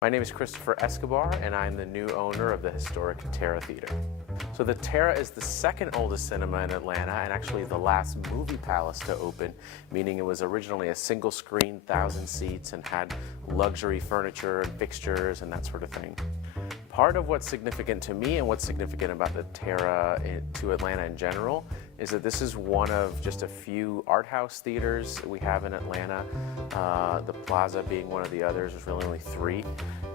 My name is Christopher Escobar, and I'm the new owner of the historic Terra Theater. So the Terra is the second oldest cinema in Atlanta and actually the last movie palace to open, meaning it was originally a single screen, 1,000 seats, and had luxury furniture and fixtures and that sort of thing. Part of what's significant to me and what's significant about the Terra to Atlanta in general is that this is one of just a few art house theaters we have in Atlanta, the Plaza being one of the others. There's really only three.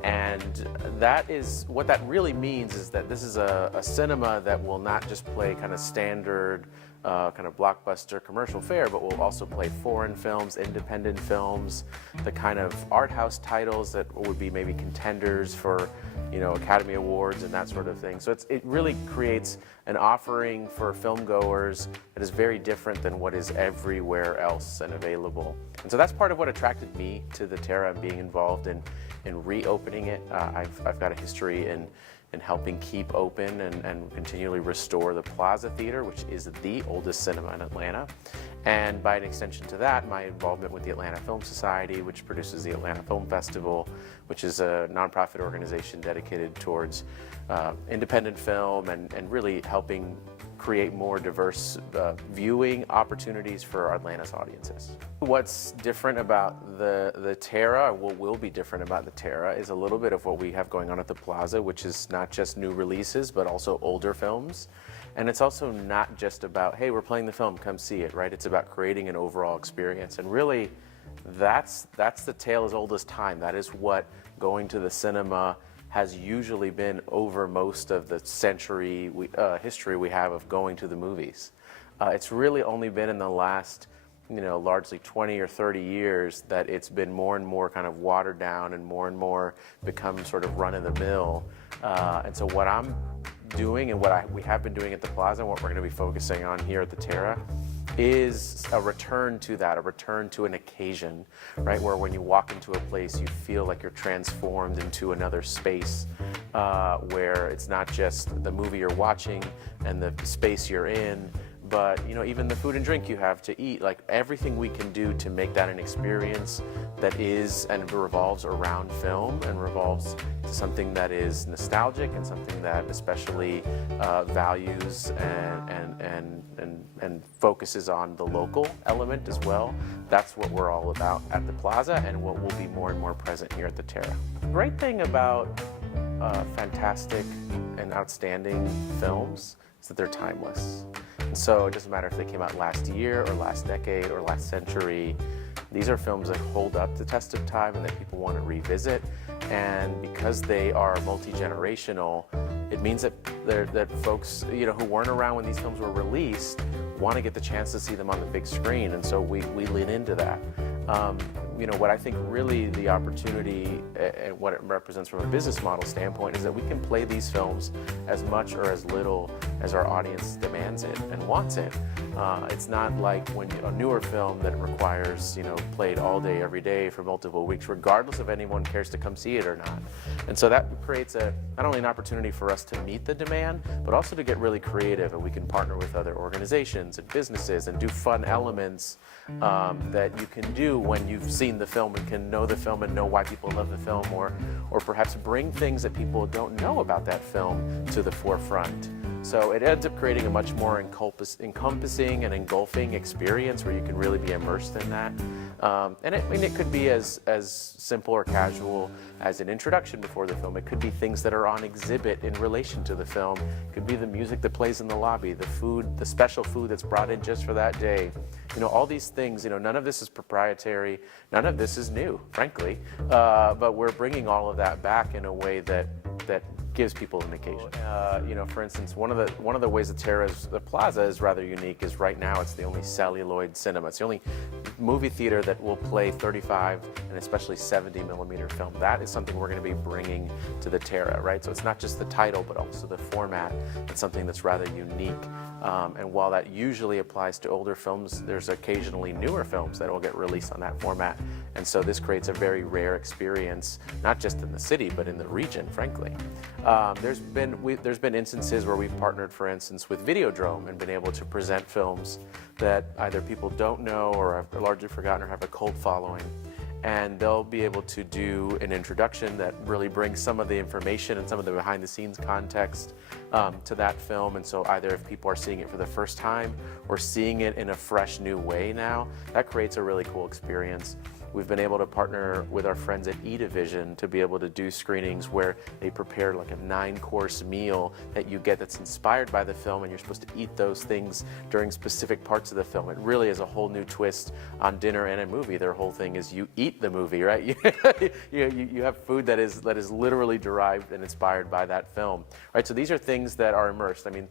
And that is, what that really means is that this is a cinema that will not just play kind of standard kind of blockbuster commercial fare, but will also play foreign films, independent films, the kind of art house titles that would be maybe contenders for, you know, Academy Awards and that sort of thing. So it really creates an offering for film goers that is very different than what is everywhere else and available. And so that's part of what attracted me to the Terra and being involved in reopening it. I've got a history in helping keep open and continually restore the Plaza Theater, which is the oldest cinema in Atlanta. And by an extension to that, my involvement with the Atlanta Film Society, which produces the Atlanta Film Festival, which is a nonprofit organization dedicated towards independent film and really helping create more diverse viewing opportunities for Atlanta's audiences. What's different about the Terra, what will be different about the Terra, is a little bit of what we have going on at the Plaza, which is not just new releases, but also older films. And it's also not just about, hey, we're playing the film, come see it, right? It's about creating an overall experience. And really, that's the tale as old as time. That is what going to the cinema has usually been over most of the century history we have of going to the movies. It's really only been in the last, you know, largely 20 or 30 years that it's been more and more kind of watered down and more become sort of run-of-the-mill. And so what I'm doing and what we have been doing at the Plaza and what we're going to be focusing on here at the Terra is a return to that, a return to an occasion, right? Where when you walk into a place, you feel like you're transformed into another space, where it's not just the movie you're watching and the space you're in, but you know, even the food and drink you have to eat, like everything we can do to make that an experience that is and revolves around film and revolves to something that is nostalgic and something that especially values and focuses on the local element as well. That's what we're all about at the Plaza and what will be more and more present here at the Terra. The great thing about fantastic and outstanding films is that they're timeless. And so it doesn't matter if they came out last year or last decade or last century. These are films that hold up the test of time and that people want to revisit. And because they are multi-generational, it means that folks, you know, who weren't around when these films were released want to get the chance to see them on the big screen. And so we lean into that. You know, what I think really the opportunity and what it represents from a business model standpoint is that we can play these films as much or as little as our audience demands it and wants it. It's not like when a newer film that requires, you know, played all day, every day for multiple weeks, regardless if anyone cares to come see it or not. And so that creates not only an opportunity for us to meet the demand, but also to get really creative, and we can partner with other organizations and businesses and do fun elements that you can do when you've seen the film and can know the film and know why people love the film, or perhaps bring things that people don't know about that film to the forefront. So it ends up creating a much more encompassing and engulfing experience where you can really be immersed in that. And it could be as simple or casual as an introduction before the film. It could be things that are on exhibit in relation to the film. It could be the music that plays in the lobby, the food, the special food that's brought in just for that day. You know, all these things, you know, none of this is proprietary, none of this is new, frankly, but we're bringing all of that back in a way that gives people an occasion. You know, for instance, one of the ways the Plaza is rather unique is right now it's the only celluloid cinema. It's the only movie theater that will play 35 and especially 70mm film. That is something we're going to be bringing to the Terra, right? So it's not just the title, but also the format. It's something that's rather unique. And while that usually applies to older films, there's occasionally newer films that will get released on that format. And so this creates a very rare experience, not just in the city, but in the region, frankly. There's been instances where we've partnered, for instance, with Videodrome and been able to present films that either people don't know or have largely forgotten or have a cult following. and they'll be able to do an introduction that really brings some of the information and some of the behind-the-scenes context to that film. And so either if people are seeing it for the first time or seeing it in a fresh new way now, that creates a really cool experience. We've been able to partner with our friends at eDivision to be able to do screenings where they prepare like a 9-course meal that you get that's inspired by the film, and you're supposed to eat those things during specific parts of the film. It really is a whole new twist on dinner and a movie. Their whole thing is you eat the movie, right? You have food that is literally derived and inspired by that film, right? So these are things that are immersed. I mean,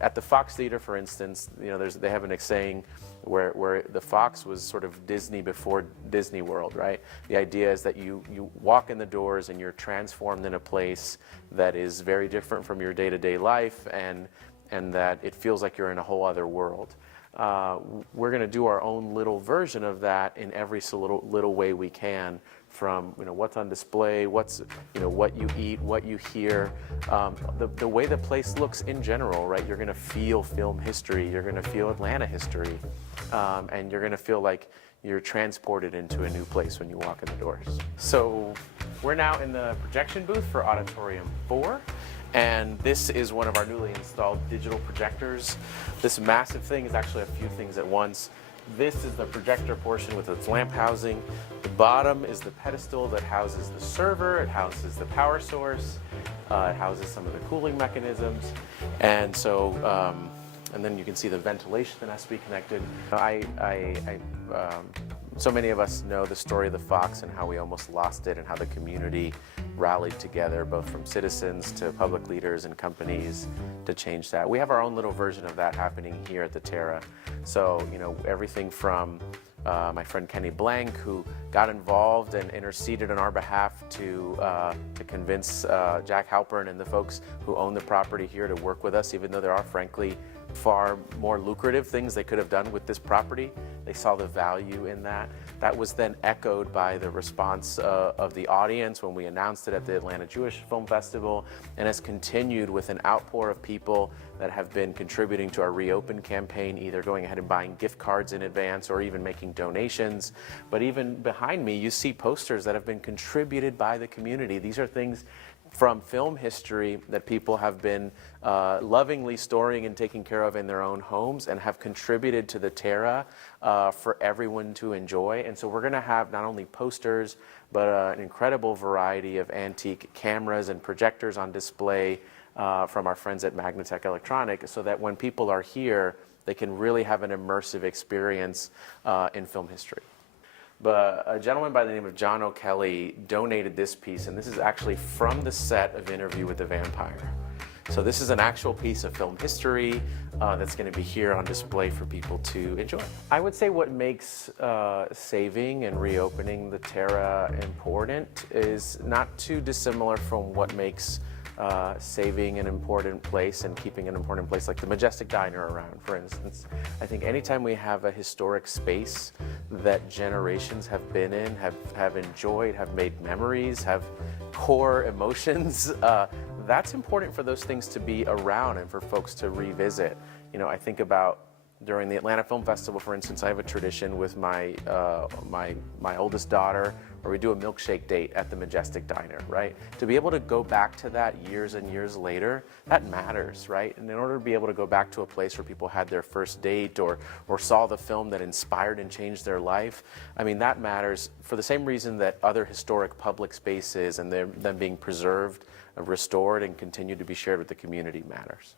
at the Fox Theater, for instance, they have a saying where the Fox was sort of Disney before Disney World, right? The idea is that you walk in the doors and you're transformed in a place that is very different from your day-to-day life, and that it feels like you're in a whole other world. We're going to do our own little version of that in every little way we can, from what's on display, what you eat, what you hear, the way the place looks in general, right? You're going to feel film history, you're going to feel Atlanta history, and you're going to feel like you're transported into a new place when you walk in the doors. So we're now in the projection booth for Auditorium 4. And this is one of our newly installed digital projectors. This massive thing is actually a few things at once. This is the projector portion with its lamp housing. The bottom is the pedestal that houses the server, it houses the power source, it houses some of the cooling mechanisms. And so, and then you can see the ventilation that has to be connected. So many of us know the story of the Fox and how we almost lost it, and how the community rallied together, both from citizens to public leaders and companies, to change that. We have our own little version of that happening here at the Terra. So, everything from my friend Kenny Blank, who got involved and interceded on our behalf to convince Jack Halpern and the folks who own the property here to work with us, even though there are, frankly, far more lucrative things they could have done with this property. They saw the value in that. That was then echoed by the response of the audience when we announced it at the Atlanta Jewish Film Festival, and has continued with an outpour of people that have been contributing to our Reopen campaign, either going ahead and buying gift cards in advance or even making donations. But even behind me, you see posters that have been contributed by the community. These are things from film history that people have been lovingly storing and taking care of in their own homes, and have contributed to the Terra for everyone to enjoy. And so we're going to have not only posters, but an incredible variety of antique cameras and projectors on display from our friends at Magnatech Electronic, so that when people are here, they can really have an immersive experience in film history. But a gentleman by the name of John O'Kelly donated this piece, and this is actually from the set of Interview with the Vampire. So this is an actual piece of film history that's going to be here on display for people to enjoy. I would say what makes saving and reopening the Terra important is not too dissimilar from what makes saving an important place and keeping an important place like the Majestic Diner around, for instance. I think anytime we have a historic space that generations have been in, have enjoyed, have made memories, have core emotions, that's important for those things to be around and for folks to revisit. I think about during the Atlanta Film Festival, for instance, I have a tradition with my oldest daughter where we do a milkshake date at the Majestic Diner, right? To be able to go back to that years and years later, that matters, right? And in order to be able to go back to a place where people had their first date or saw the film that inspired and changed their life, I mean, that matters for the same reason that other historic public spaces and them being preserved, restored, and continue to be shared with the community matters.